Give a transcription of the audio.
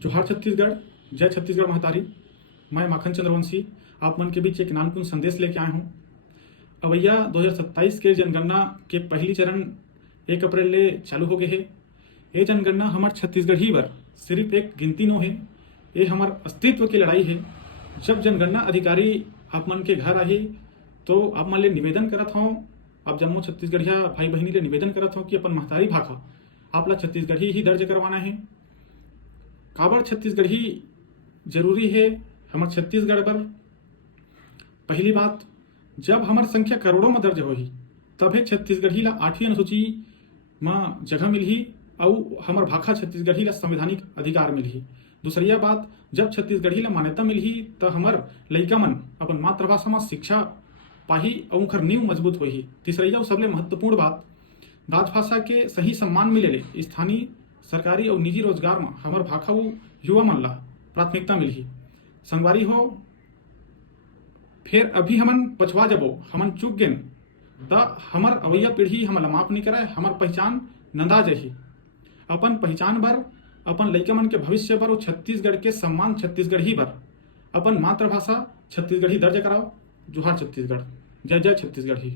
जोहार छत्तीसगढ़, जय छत्तीसगढ़ महतारी। मैं माखन चंद्रवंशी आप मन के बीच एक नानपुन संदेश लेके आया हूँ। अवैया 2027 के जनगणना के पहली चरण 1 अप्रैल ले चालू हो गए है। ये जनगणना हमार छत्तीसगढ़ ही बर सिर्फ एक गिनती नो है, ये हमार अस्तित्व की लड़ाई है। जब जनगणना अधिकारी आप मन के घर आही तो आप मन ले निवेदन करत हूँ, आप जम्मो छत्तीसगढ़िया भाई बहनी ले निवेदन करत हूँ कि अपन महतारी भाखा आपला छत्तीसगढ़ी ही दर्ज करवाना है। काबर छत्तीसगढ़ी जरूरी है हमार छत्तीसगढ़ पर? पहली बात, जब हमार संख्या करोड़ों में दर्ज होही तभी छत्तीसगढ़ी ला 8वीं अनुसूची में जगह मिलही और हमार भाखा छत्तीसगढ़ी ला संवैधानिक अधिकार मिलही। दूसरिया बात, जब छत्तीसगढ़ी ला मान्यता मिलही तो हमार लइका मन अपन मातृभाषा में शिक्षा पाही और उनकर नींव मजबूत होही। तीसरिया और सबले महत्वपूर्ण बात, राजभाषा के सही सम्मान मिलेले स्थानीय सरकारी और निजी रोजगार में हमार भाखा युवा मन ला प्राथमिकता मिलही। संगवारी हो, फिर अभी हमन पछवा जबो, हमन चूक गेन त हमार अवैया पीढ़ी हमला माफ नहीं कराए, हमार पहचान नंदा जही। अपन पहचान बर, अपन लइका मन के भविष्य बर और छत्तीसगढ़ के सम्मान छत्तीसगढ़ी बर अपन मातृभाषा छत्तीसगढ़ी दर्ज कराओ। जोहार छत्तीसगढ़, जय जय छत्तीसगढ़ी।